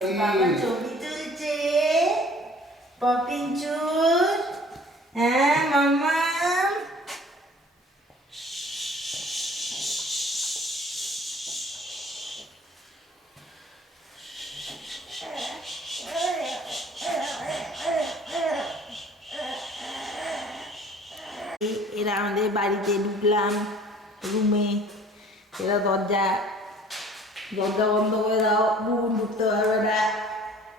বাবা ছবি তুলছে পপিঞ্চুর। হ্যাঁ মামা এরা আমাদের বাড়িতে ঢুকলাম রুমে। এরা দরজা বন্ধ করে দাও, বুবুন ঢুকতে পারবে না।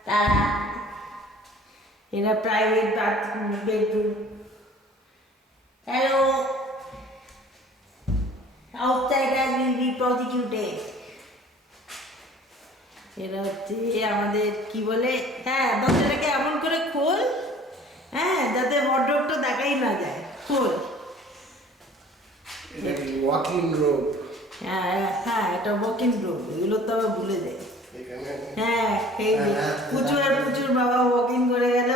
তারা এরা private bathroom bedroom. Hello, outsider will be prosecuted. এরা হচ্ছে আমাদের কি বলে, হ্যাঁ দরজাটাকে এমন করে খোল, হ্যাঁ যাতে ওয়ার্ডরোবটা দেখাই না যায়। খোল। Walking road. হ্যাঁ হ্যাঁ, এটা ওয়াকিং রুম, এগুলো তো আবার ভুলে যায়। হ্যাঁ এই প্রচুর বাবা ওয়াকিং করে গেল।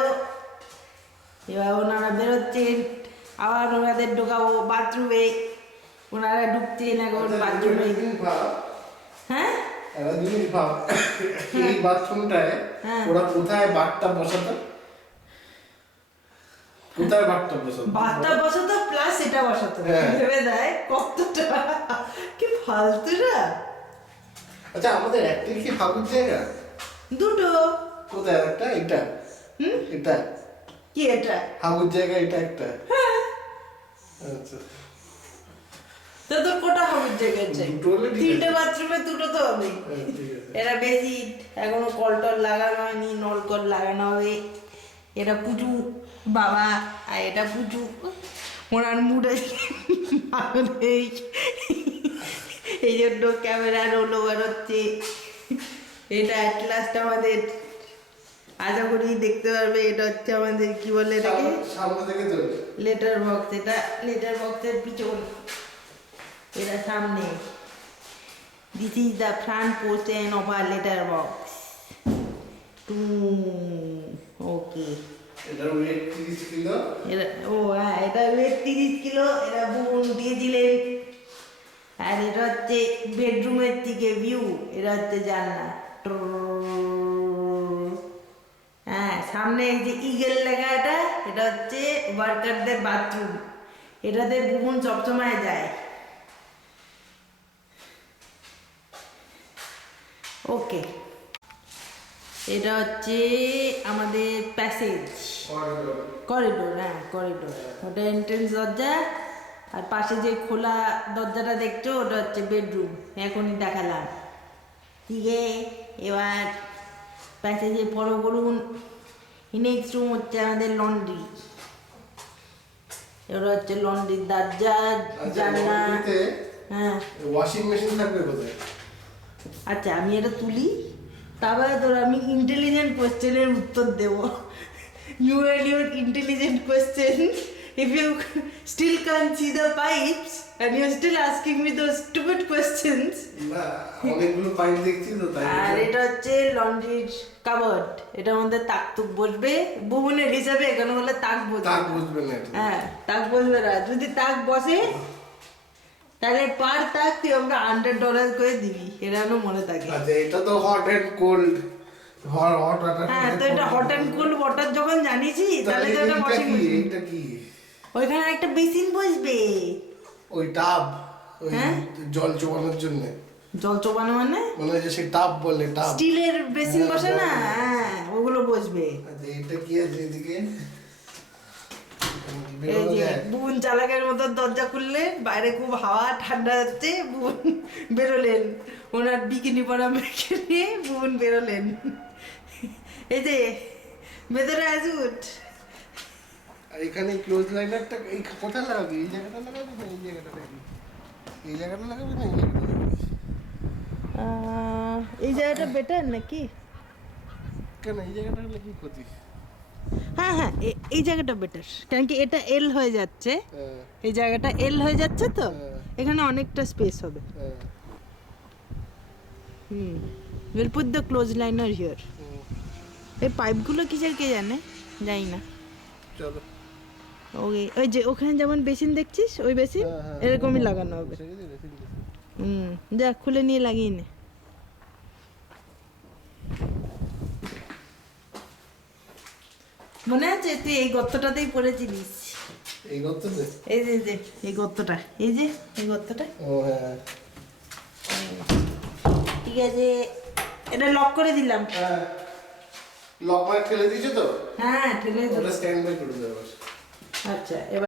এবার ওনারা বেরোচ্ছেন, আবার ওনাদের ঢোকাবো বাথরুমে। ওনারা ঢুকছেন এখন বাথরুমে। হ্যাঁ এই বাথরুমটায় ওরা কোথায় বাথটা বসাতো? কোথায় বাথটা বসাতো? বাথটা বসাতো প্লাস এটা বসাতো। ভেবে দেয় কতটা কি ফালতু না। আচ্ছা, আমাদের একটা কি হাবুর জায়গা? দুটো। কোথায় একটা? এটা এটা কি এটা হাবুর জায়গা? এটা একটা। হ্যাঁ। আচ্ছা, তো তোর কোটা হাবুর জায়গা আছে? দুটো হলে ঠিক আছে। তিনটে বাথরুমে দুটো তো হবে। ঠিক আছে। এরা বেশি এখনো কল টল লাগানো হয়নি, নল কল লাগানো হবে। এটা পুজু বাবা আর এটা পুজু। ওনার মুড ভালো নেই, এই জন্য ক্যামেরা রোল ওভার হচ্ছে। এটা অ্যাট লাস্ট আমাদের, আশা করি দেখতে পারবে, এটা হচ্ছে আমাদের কি বলে এটাকে, সামনে থেকে চলে লেটার বক্স। এটা লেটার বক্সের পিছন, এটা সামনে। This is the front portion of our letter box. Okay. এটার ওয়েট 30 কিলো। ও হ্যাঁ, এটা ওয়েট 30 কিলো। এটা বুবুন দিয়েছিলেন। আর এটা হচ্ছে বেডরুমের থেকে ভিউ। এটা হচ্ছে জানলা। হ্যাঁ, সামনে এই যে ইগেল লেখা, এটা হচ্ছে ওয়ার্কারদের বাথরুম। এটাতে বুবুন সবসময় যায়। ওকে, এটা হচ্ছে আমাদের প্যাসেজ, করিডোর। হ্যাঁ করিডোর, ওটা এন্ট্রেন্স দরজা। আর পাশে যে খোলা দরজাটা দেখছো ওটা হচ্ছে বেডরুম, এখনই দেখালাম। ঠিক আছে, এবার প্যাসেজে ফলো করুন। নেক্সট রুম হচ্ছে আমাদের লন্ড্রি। এটা হচ্ছে লন্ড্রির দরজা, জানলা। হ্যাঁ, ওয়াশিং মেশিন থাকবে কোথায়? আচ্ছা আমি এটা তুলি, তারপরে তোর আমি ইন্টেলিজেন্ট কোয়েশ্চেনের উত্তর দেব। You and your intelligent question, if you still can see the pipes and you still asking me those stupid questions. না, অনেকগুলো পাইপ দেখছি তো তাই। আর এটা হচ্ছে লন্ড্রির কাবার্ড, এটার মধ্যে তাক তুক বসবে। বুবুনের হিসাবে এখানে বলে তাক বসবে। তাক বসবে না। হ্যাঁ তাক বসবে না, যদি তাক বসে তাহলে পার তাক তুই আমরা $100 করে দিবি, এটা যেন মনে থাকে। আচ্ছা, এটা তো hot and cold. Hot water. হ্যাঁ, তো এটা হট অ্যান্ড কোল্ড ওয়াটার যখন জানিছি, তাহলে তো এটা ওয়াশিং মেশিন। এটা কি? ওইখানে একটা বেসিন বসবে। ওই টাব, ওই হ্যাঁ? জল চোবানোর জন্য। জল চোবানো মানে মানে যে সেই টাব বলে, টাব। স্টিলের বেসিন হ্যাঁ, বসে না, হ্যাঁ ওগুলো বসবে। আচ্ছা, এটা কি আছে এদিকে? এই যে বুন চালাকের মতো দরজা খুললে বাইরে খুব হাওয়া, ঠান্ডা যাচ্ছে, বুন বেরোলেন। ওনার বিকিনি পরা মেখে নিয়ে বুন বেরোলেন। এই যে ভেতরে আসুন। আর এখানে ক্লোজ লাইনারটা এই কোথায় লাগাবি? এই জায়গাটা লাগাবি না এই জায়গাটা লাগাবি? এই জায়গাটা লাগাবি না এই জায়গাটা লাগাবি? এই জায়গাটা বেটার নাকি? কেন এই জায়গাটা হলে কি ক্ষতি? হ্যাঁ হ্যাঁ, এই জায়গাটা বেটার, কারণ কি এটা এল হয়ে যাচ্ছে। হ্যাঁ, এই জায়গাটা এল হয়ে যাচ্ছে তো, হ্যাঁ। এখানে অনেকটা স্পেস হবে। হ্যাঁ, will put the close liner here. Hmm. এই পাইপগুলো কিসের কে জানে, জানি না। চলো। ওকে, ওই যে ওখানে যেমন বেসিন দেখছিস, ওই বেসিন হ্যাঁ, হ্যাঁ, এরকমই লাগানো হবে। বসে গেছি, বসে গেছি। যা খুলে নিয়ে লাগিয়ে নে। মনে আছে তুই এই গর্তটাতেই পড়েছিলিস? এই গর্ততে? এই যে যে এই গর্তটা, এই যে এই গর্তটা। ও হ্যাঁ ঠিক আছে, এটা লক করে দিলাম। হ্যাঁ, লক মার ঠেলে দিয়েছো তো? হ্যাঁ ঠেলে দিলাম। ওটা স্ট্যান্ড বাই করে দেবো। আচ্ছা এবার